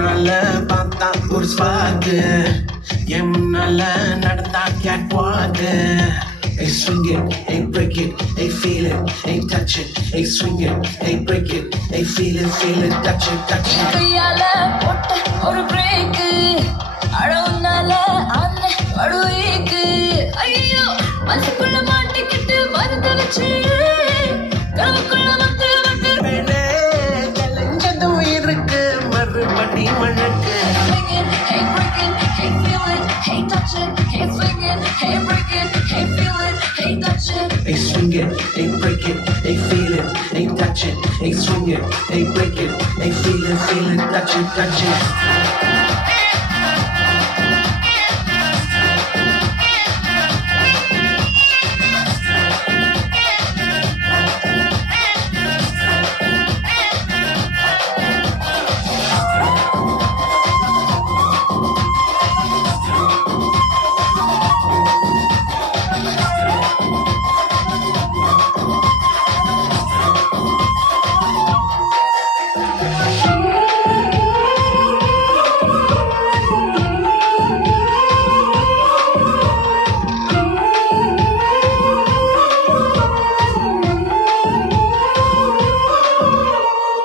முன்னால பார்த்தா ஒரு ஸ்பார்க்கு, என் முன்னால நடந்தா கேட் வாக்கு. Hey, swing it, hey, break it, hey, feel it, hey, touch it, hey, swing it, hey, break it, hey, feel it, touch it, touch it. கையால போட்ட ஒரு பிரேக்கு, அழகுனால ஆன படுவேக்கு. ஐயோ மனசுக்குள்ள மாட்டிக்கிட்டு மருந்து வச்சு கனவுக்குள்ள வந்து வந்து மேலே கலைஞ்சதும் இருக்கு மறுபடி மணக்கு. Hey, break it, hey, feel it, hey, touch it, hey, swing it, hey, break it, hey, feel it, hey, touch it. Hey, swing it, hey, break it, hey, feel it, hey, touch it, hey, swing it, hey, break it, hey, feel it, touch it, touch it.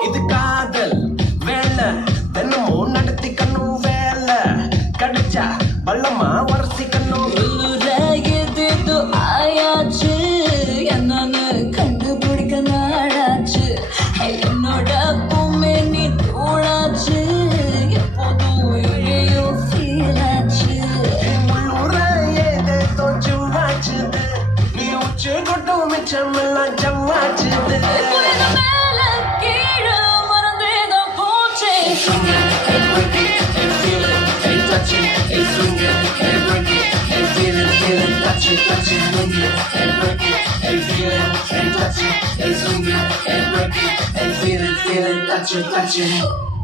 இது காதல் வேலை, தினமும் நடத்திக்கணும் வேலை, கிடைச்சா பள்ளமா வரசிக்கணும். ஏதேதோ ஆயாச்சு, என்னன்னு கண்டுபிடிக்க நாடாச்சு. என்னோட பொம்மை நீ தோளாச்சு, எப்போதும் இழையோ ஃபீலாச்சு. உள்ளூர ஏதேதோ ஜுவாச்சுது, நீ உச்சி கொட்டும் மிச்சமெல்லாம் ஜவ்வாச்சுது. மேல கீழே மறந்தேதான் போச்சே. Hey, break it, hey, feel it, hey, touch it, hey, swing it, hey, break it, hey, feel it, touch it, swing it, hey, break it, hey, feel it, hey, touch it, hey, swing it, hey, break it, hey, feel it, touch it.